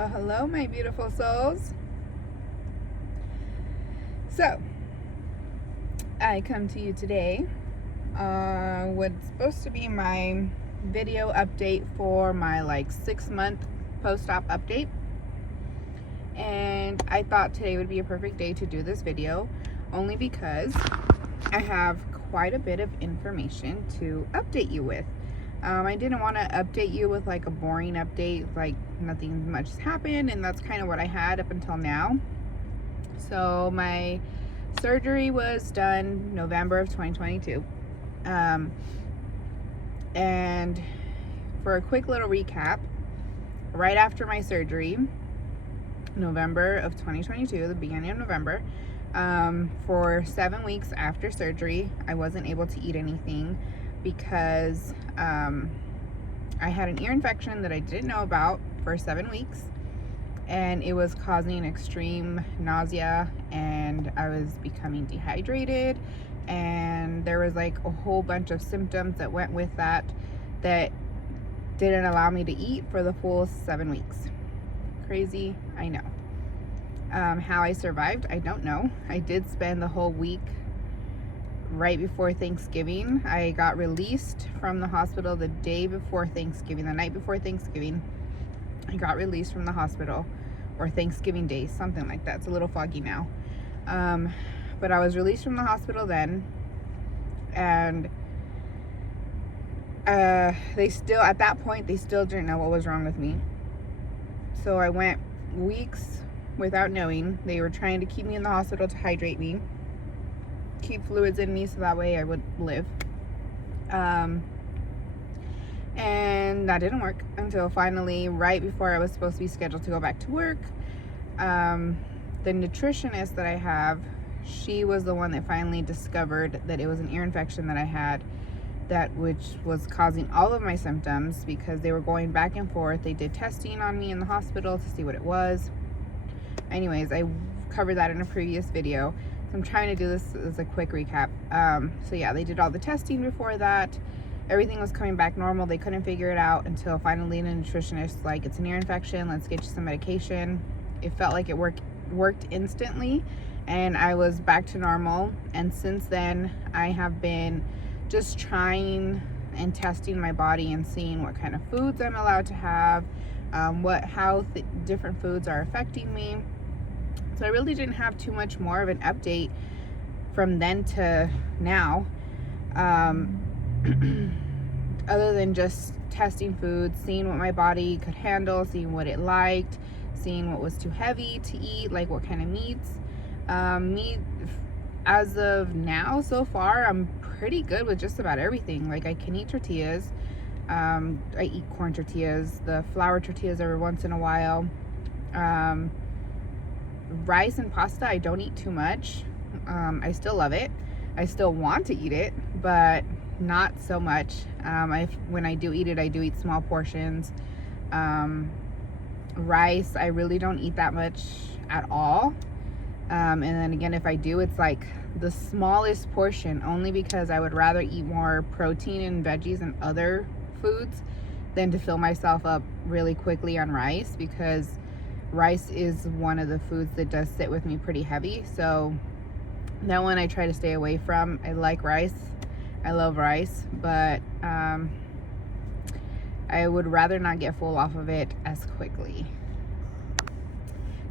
Well, hello, my beautiful souls. So, I come to you today what's supposed to be my video update for my 6-month post-op update. And I thought today would be a perfect day to do this video, only because I have quite a bit of information to update you with. I didn't want to update you with a boring update, nothing much has happened, and that's kind of what I had up until now. So my surgery was done November of 2022. And for a quick little recap, right after my surgery, November of 2022, the beginning of November, for 7 weeks after surgery, I wasn't able to eat anything because I had an ear infection that I didn't know about for 7 weeks, and it was causing extreme nausea, and I was becoming dehydrated, and there was a whole bunch of symptoms that went with that didn't allow me to eat for the full 7 weeks. Crazy, I know. How I survived, I don't know. I did spend the whole week right before Thanksgiving. I got released from the hospital the day before Thanksgiving, the night before Thanksgiving. I got released from the hospital, or Thanksgiving Day, something like that. It's a little foggy now. But I was released from the hospital then, and they still, at that point, they still didn't know what was wrong with me. So I went weeks without knowing. They were trying to keep me in the hospital to hydrate me, keep fluids in me so that way I would live. And that didn't work until finally, right before I was supposed to be scheduled to go back to work, the nutritionist that I have, she was the one that finally discovered that it was an ear infection that I had, which was causing all of my symptoms, because they were going back and forth. They did testing on me in the hospital to see what it was. Anyways, I covered that in a previous video. So I'm trying to do this as a quick recap. So yeah, they did all the testing before that. Everything was coming back normal. They couldn't figure it out until finally the nutritionist it's an ear infection, let's get you some medication. It felt like it worked instantly, and I was back to normal. And since then, I have been just trying and testing my body and seeing what kind of foods I'm allowed to have, how different foods are affecting me. So I really didn't have too much more of an update from then to now, other than just testing foods, seeing what my body could handle, seeing what it liked, seeing what was too heavy to eat, what kind of meats. Meat, as of now, so far, I'm pretty good with just about everything. I can eat tortillas. I eat corn tortillas, the flour tortillas every once in a while. Rice and pasta, I don't eat too much. I still love it. I still want to eat it, but not so much. When I do eat it, I do eat small portions. Rice, I really don't eat that much at all. And then again, if I do, it's the smallest portion, only because I would rather eat more protein and veggies and other foods than to fill myself up really quickly on rice, because rice is one of the foods that does sit with me pretty heavy. So that one I try to stay away from. I like rice. I love rice, but I would rather not get full off of it as quickly.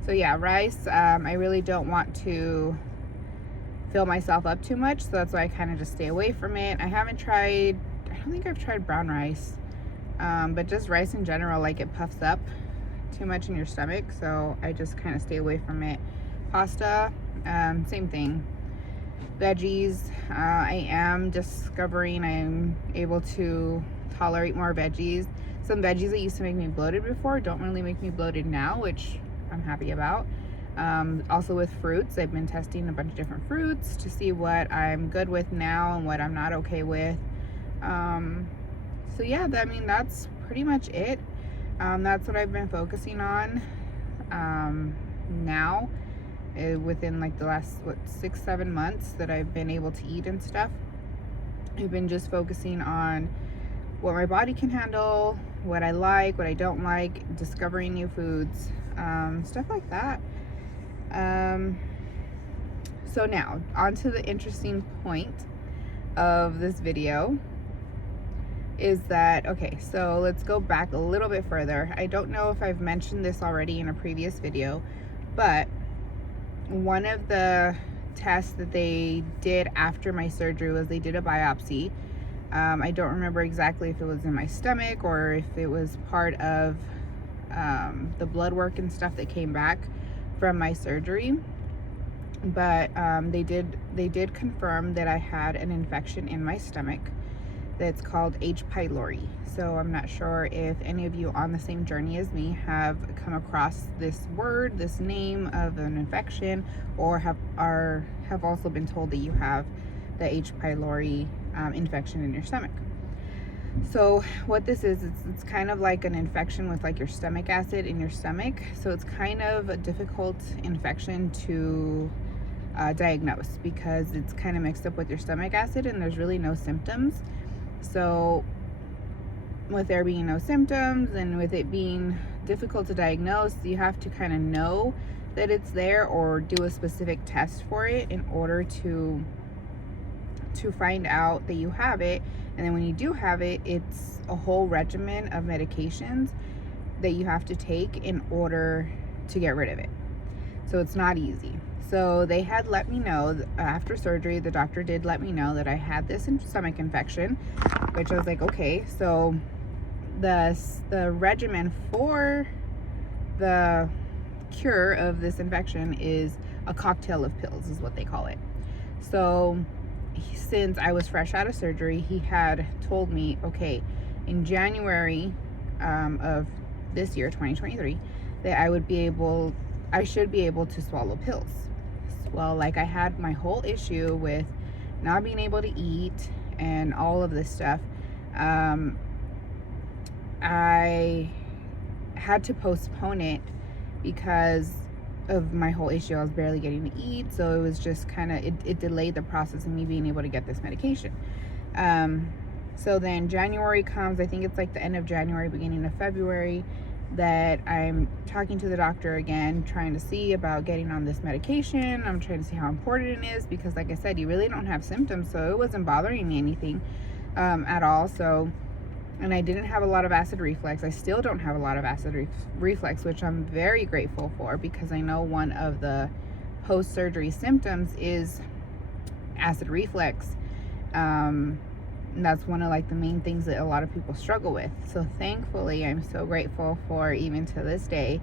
So yeah, rice, I really don't want to fill myself up too much, so that's why I kind of just stay away from it. I don't think I've tried brown rice, but just rice in general, it puffs up too much in your stomach, so I just kind of stay away from it. Pasta, same thing. Veggies, I am discovering I'm able to tolerate more veggies. Some veggies that used to make me bloated before don't really make me bloated now, which I'm happy about. Also with fruits, I've been testing a bunch of different fruits to see what I'm good with now and what I'm not okay with. So yeah, that's pretty much it. That's what I've been focusing on now, within the last 6-7 months that I've been able to eat and stuff. I've been just focusing on what my body can handle, what I like, what I don't like, discovering new foods, stuff like that. So now, on to the interesting point of this video is that, okay, so let's go back a little bit further. I don't know if I've mentioned this already in a previous video, but one of the tests that they did after my surgery was they did a biopsy. I don't remember exactly if it was in my stomach or if it was part of the blood work and stuff that came back from my surgery, but they did confirm that I had an infection in my stomach that's called H. pylori. So I'm not sure if any of you on the same journey as me have come across this word, this name of an infection, or have also been told that you have the H. pylori infection in your stomach. So what this is, it's kind of like an infection with like your stomach acid in your stomach. So it's kind of a difficult infection to diagnose because it's kind of mixed up with your stomach acid and there's really no symptoms. So with there being no symptoms and with it being difficult to diagnose, you have to kind of know that it's there or do a specific test for it in order to find out that you have it. And then when you do have it, it's a whole regimen of medications that you have to take in order to get rid of it. So it's not easy. So they had let me know after surgery, the doctor did let me know that I had this stomach infection, which I was like, okay. So the regimen for the cure of this infection is a cocktail of pills, is what they call it. So since I was fresh out of surgery, he had told me, okay, in January of this year, 2023, that I should be able to swallow pills. Well, like I had my whole issue with not being able to eat and all of this stuff, I had to postpone it because of my whole issue. I was barely getting to eat, so it was just kind of, it delayed the process of me being able to get this medication. So then January comes, I think it's like the end of January, beginning of February, that I'm talking to the doctor again, trying to see about getting on this medication. I'm trying to see how important it is because, like I said, you really don't have symptoms, so it wasn't bothering me anything at all. So, and I didn't have a lot of acid reflux. I still don't have a lot of acid reflux, which I'm very grateful for because I know one of the post-surgery symptoms is acid reflux. And that's one of like the main things that a lot of people struggle with. So thankfully, I'm so grateful for, even to this day,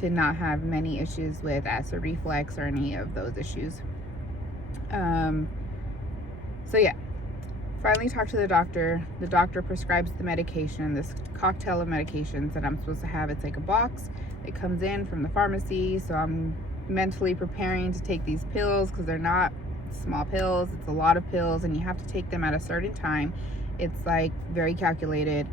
to not have many issues with acid reflux or any of those issues. So yeah, finally talked to the doctor. The doctor prescribes the medication, this cocktail of medications that I'm supposed to have. It's like a box. It comes in from the pharmacy. So I'm mentally preparing to take these pills because they're not small pills. It's a lot of pills and you have to take them at a certain time. It's like very calculated,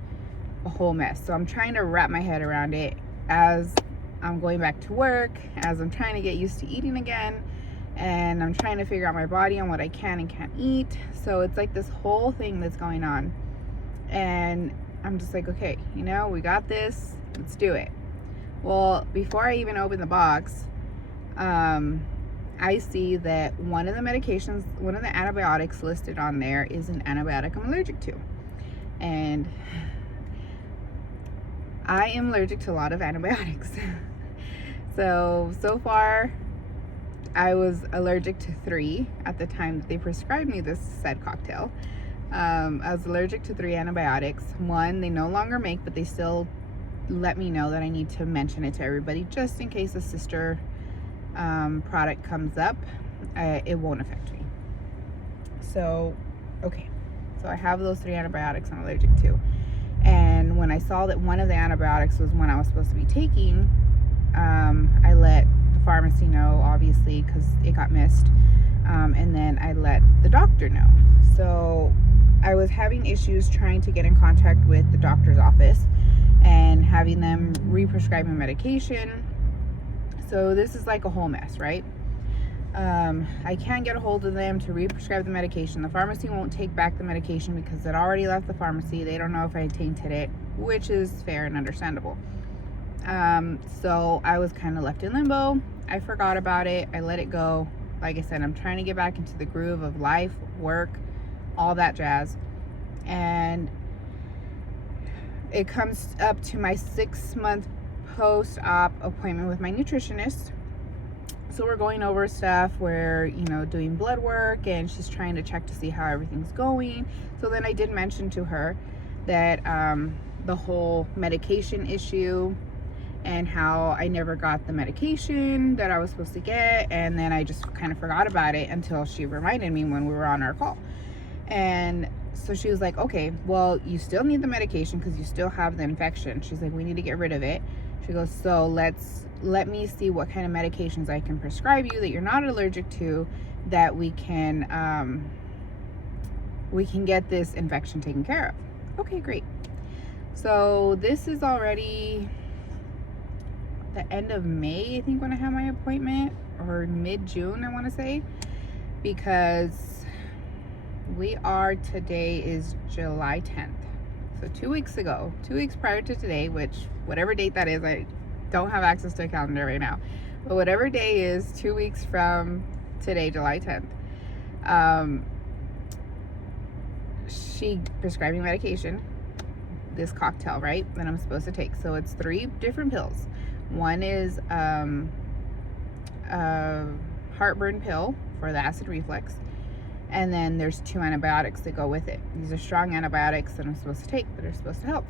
a whole mess. So I'm trying to wrap my head around it as I'm going back to work, as I'm trying to get used to eating again, and I'm trying to figure out my body on what I can and can't eat. So it's like this whole thing that's going on, and I'm just like, okay, you know, we got this, let's do it. Well, before I even open the box, I see that one of the medications, one of the antibiotics listed on there is an antibiotic I'm allergic to. And I am allergic to a lot of antibiotics. So far, I was allergic to 3 at the time that they prescribed me this said cocktail. I was allergic to 3 antibiotics. 1 they no longer make, but they still let me know that I need to mention it to everybody just in case a sister product comes up. It won't affect me. So okay, so I have those 3 antibiotics I'm allergic to, and when I saw that one of the antibiotics was one I was supposed to be taking, I let the pharmacy know, obviously, because it got missed, and then I let the doctor know. So I was having issues trying to get in contact with the doctor's office and having them re-prescribe my medication. So this is like a whole mess, right? I can't get a hold of them to re-prescribe the medication. The pharmacy won't take back the medication because it already left the pharmacy. They don't know if I tainted it, which is fair and understandable. So I was kind of left in limbo. I forgot about it. I let it go. Like I said, I'm trying to get back into the groove of life, work, all that jazz. And it comes up to my 6-month post-op appointment with my nutritionist. So we're going over stuff. We're, doing blood work, and she's trying to check to see how everything's going. So then I did mention to her that the whole medication issue and how I never got the medication that I was supposed to get, and then I just kind of forgot about it until she reminded me when we were on our call. And so she was like, okay, well, you still need the medication because you still have the infection. She's like, we need to get rid of it. She goes, so let me see what kind of medications I can prescribe you that you're not allergic to, that we can get this infection taken care of. Okay, great. So this is already the end of May, I think, when I have my appointment, or mid-June, I want to say, because today is July 10th. So 2 weeks ago, 2 weeks prior to today, which whatever date that is, I don't have access to a calendar right now, but whatever day is 2 weeks from today, July 10th, she prescribed me medication, this cocktail, right, that I'm supposed to take. So it's 3 different pills. One is a heartburn pill for the acid reflux, and then there's 2 antibiotics that go with it. These are strong antibiotics that I'm supposed to take that are supposed to help.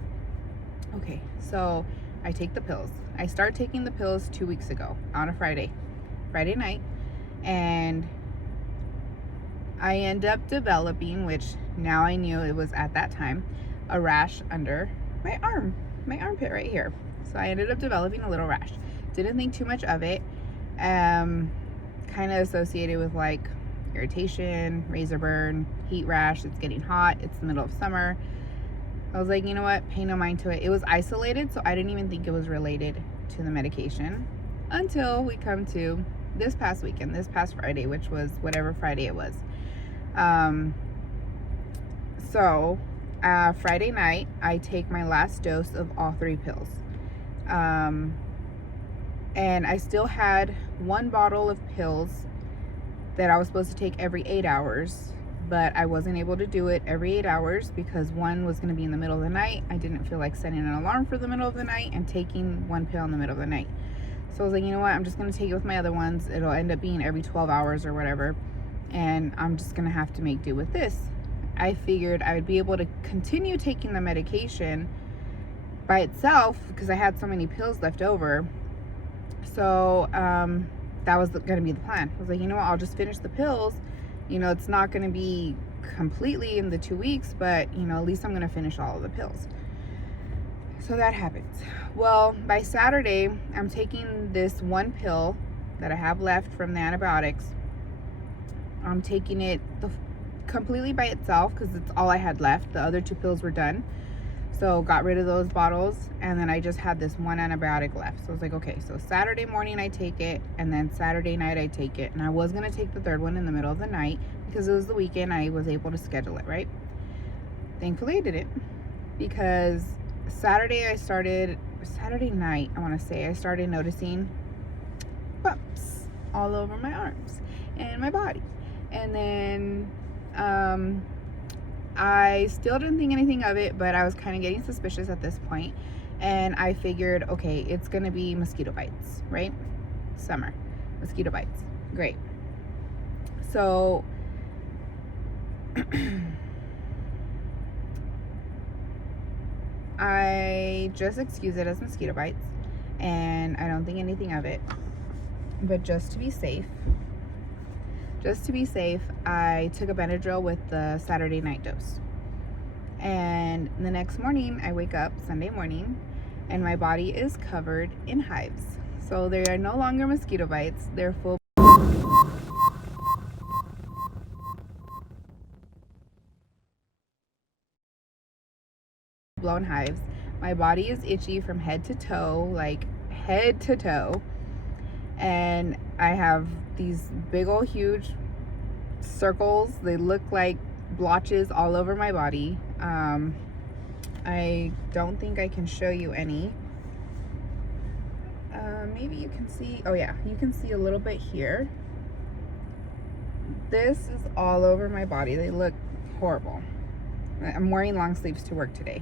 Okay, so I take the pills. I start taking the pills 2 weeks ago on a Friday night, and I end up developing, which now I knew it was at that time, a rash under my armpit right here. So I ended up developing a little rash. Didn't think too much of it. Kind of associated with like irritation, razor burn, heat rash. It's getting hot. It's the middle of summer. I was like, you know what? Pay no mind to it. It was isolated, so I didn't even think it was related to the medication until we come to this past weekend, this past Friday, which was whatever Friday it was. Friday night, I take my last dose of all 3 pills. And I still had 1 bottle of pills that I was supposed to take every 8 hours, but I wasn't able to do it every 8 hours because one was going to be in the middle of the night. I didn't feel like setting an alarm for the middle of the night and taking 1 pill in the middle of the night. So I was like, you know what? I'm just going to take it with my other ones. It'll end up being every 12 hours or whatever, and I'm just going to have to make do with this. I figured I would be able to continue taking the medication by itself because I had so many pills left over. So that was going to be the plan. I was like, you know what, I'll just finish the pills. It's not going to be completely in the 2 weeks, but at least I'm going to finish all of the pills. So that happens. Well, by Saturday, I'm taking this 1 pill that I have left from the antibiotics. I'm taking it completely by itself because it's all I had left. The other 2 pills were done. So got rid of those bottles, and then I just had this 1 antibiotic left. So I was like, okay, so Saturday morning I take it, and then Saturday night I take it. And I was going to take the 3rd one in the middle of the night because it was the weekend. I was able to schedule it, right? Thankfully I didn't, because Saturday night, I started noticing bumps all over my arms and my body. And then I still didn't think anything of it, but I was kind of getting suspicious at this point, and I figured, okay, it's gonna be mosquito bites, right? Summer, mosquito bites, great. So I just excuse it as mosquito bites, and I don't think anything of it. But just to be safe, I took a Benadryl with the Saturday night dose. And the next morning, I wake up, Sunday morning, and my body is covered in hives. So they are no longer mosquito bites, they're full blown hives. My body is itchy from head to toe, like head to toe. and I have these big old huge circles. They look like blotches all over my body. I don't think I can show you any. Maybe you can see, oh yeah, you can see a little bit here. This is all over my body. They look horrible. I'm wearing long sleeves to work today.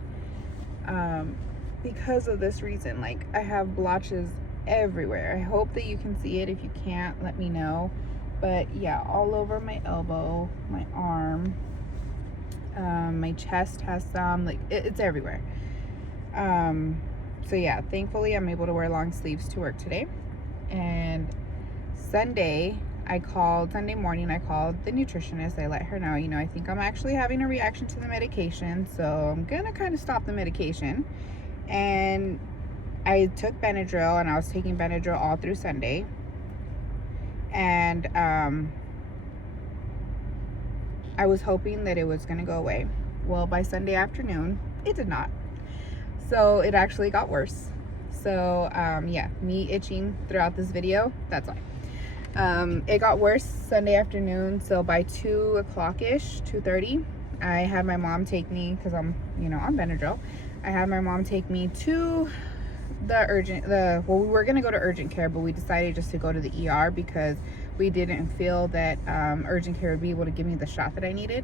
Because of this reason, like, I have blotches everywhere. I hope that you can see it. If you can't, let me know. But yeah, all over my elbow, my arm, my chest has some, like, it's everywhere. So yeah, thankfully I'm able to wear long sleeves to work today. And Sunday morning, I called the nutritionist. I let her know, you know, I think I'm actually having a reaction to the medication, so I'm gonna kind of stop the medication. And I took Benadryl, and I was taking Benadryl all through Sunday. And I was hoping that it was gonna go away. Well, by Sunday afternoon, it did not. So it actually got worse. So yeah, me itching throughout this video, that's why. It got worse Sunday afternoon, so by 2 o'clock-ish, 2:30, I had my mom take me, because I'm, you know, on Benadryl. I had my mom take me to well, we were going to go to urgent care, but we decided just to go to the ER because we didn't feel that urgent care would be able to give me the shot that I needed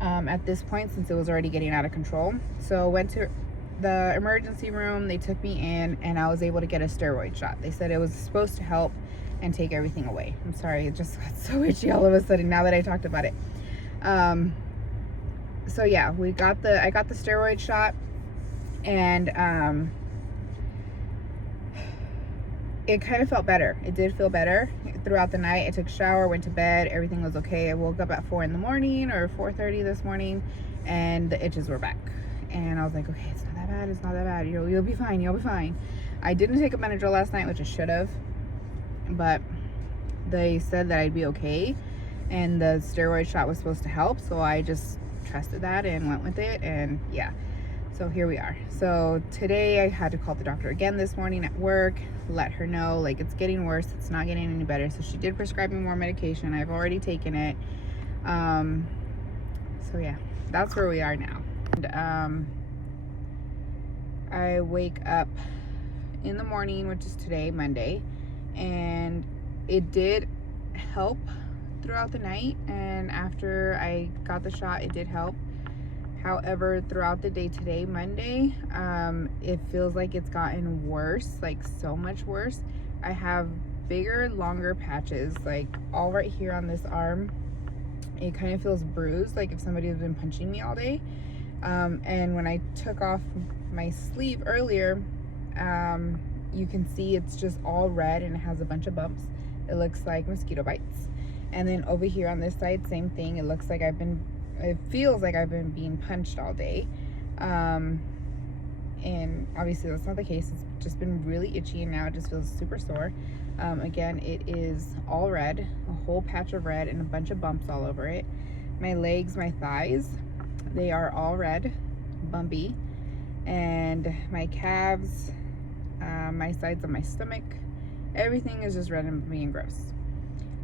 at this point, since it was already getting out of control. So went to the emergency room, they took me in, and I was able to get a steroid shot. They said it was supposed to help and take everything away. I'm sorry, it just got so itchy all of a sudden now that I talked about it. So yeah, I got the steroid shot, and it kind of felt better. It did feel better throughout the night. I took a shower, went to bed, everything was okay. I woke up at 4 in the morning or 4:30 this morning, and the itches were back. And I was like, okay, it's not that bad, it's not that bad. You'll be fine, you'll be fine. I didn't take a Benadryl last night, which I should have, but they said that I'd be okay, and the steroid shot was supposed to help, so I just trusted that and went with it. And yeah, so here we are. So today I had to call the doctor again this morning at work, let her know, like, it's getting worse, it's not getting any better. So she did prescribe me more medication. I've already taken it. So yeah, that's where we are now. And I wake up in the morning, which is today, Monday, and it did help throughout the night, and after I got the shot, it did help. However, throughout the day today, Monday, it feels like it's gotten worse, like so much worse. I have bigger, longer patches, like all right here on this arm. It kind of feels bruised, like if somebody has been punching me all day. And when I took off my sleeve earlier, you can see it's just all red and it has a bunch of bumps. It looks like mosquito bites. And then over here on this side, same thing. It feels like I've been being punched all day. And obviously that's not the case. It's just been really itchy, and now it just feels super sore. Again, it is all red, a whole patch of red and a bunch of bumps all over it. My legs, my thighs, they are all red, bumpy, and my calves, my sides of my stomach, everything is just red and bumpy and gross.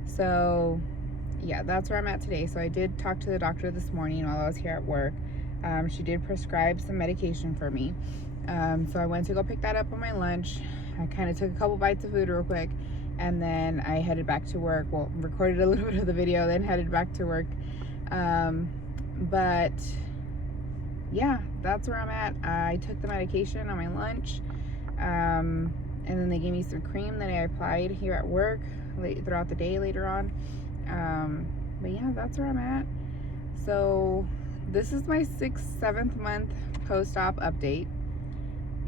So yeah, that's where I'm at today. So I did talk to the doctor this morning while I was here at work. She did prescribe some medication for me. So I went to go pick that up on my lunch. I kind of took a couple bites of food real quick, and then I headed back to work. Well, recorded a little bit of the video, then headed back to work. But yeah, that's where I'm at. I took the medication on my lunch, and then they gave me some cream that I applied here at work throughout the day later on. But yeah, that's where I'm at. So this is my 6th, 7th month post-op update.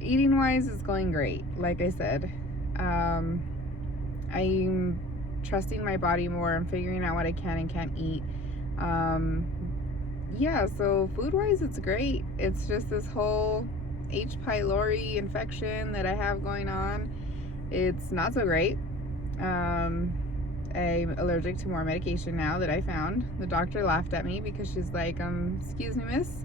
Eating wise is going great. Like I said, I'm trusting my body more. I'm figuring out what I can and can't eat. Yeah, so food wise it's great. It's just this whole H. pylori infection that I have going on. It's not so great. I'm allergic to more medication now that I found. The doctor laughed at me because she's like, excuse me, miss,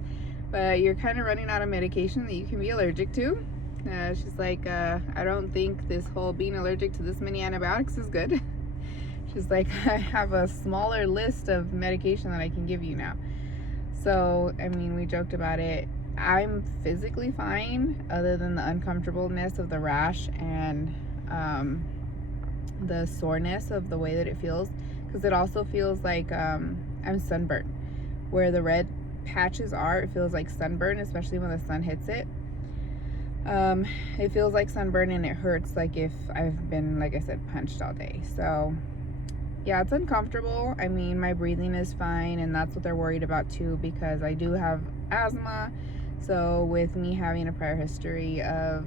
but you're kind of running out of medication that you can be allergic to. She's like, I don't think this whole being allergic to this many antibiotics is good. She's like, I have a smaller list of medication that I can give you now. So, I mean, we joked about it. I'm physically fine, other than the uncomfortableness of the rash and the soreness of the way that it feels, because it also feels like I'm sunburned. Where the red patches are, it feels like sunburn, especially when the sun hits it. It feels like sunburn, and it hurts like if I've been, like I said, punched all day. So yeah, it's uncomfortable. I mean, my breathing is fine, and that's what they're worried about too, because I do have asthma. So with me having a prior history of,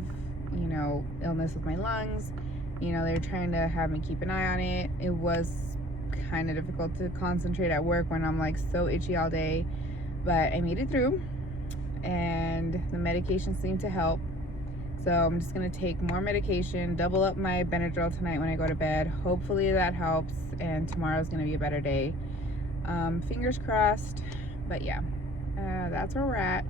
you know, illness with my lungs, you know, they're trying to have me keep an eye on it. It was kind of difficult to concentrate at work when I'm like so itchy all day, but I made it through, and the medication seemed to help. So I'm just gonna take more medication, double up my Benadryl tonight when I go to bed. Hopefully that helps, and tomorrow's gonna be a better day. Fingers crossed. But yeah, that's where we're at,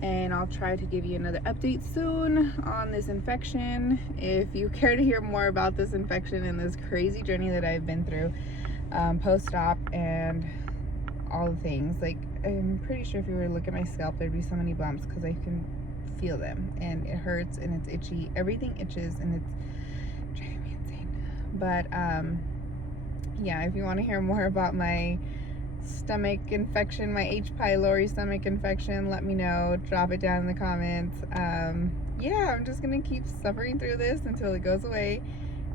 and I'll try to give you another update soon on this infection. If you care to hear more about this infection and this crazy journey that I've been through post-op and all the things, like, I'm pretty sure if you were to look at my scalp, there'd be so many bumps because I can feel them, and it hurts, and it's itchy. Everything itches, and it's driving me insane. But yeah, if you want to hear more about my stomach infection, my H. pylori stomach infection, let me know. Drop it down in the comments. Yeah, I'm just gonna keep suffering through this until it goes away.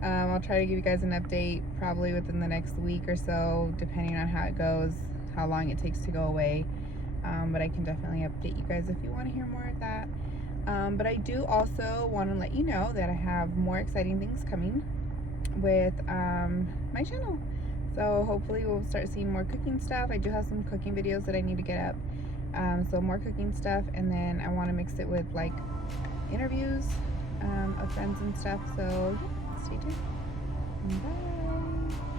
I'll try to give you guys an update probably within the next week or so, depending on how it goes, how long it takes to go away. But I can definitely update you guys if you want to hear more of that. But I do also want to let you know that I have more exciting things coming with my channel. So hopefully we'll start seeing more cooking stuff. I do have some cooking videos that I need to get up. So more cooking stuff, and then I want to mix it with like interviews of friends and stuff. So yeah, stay tuned. Bye.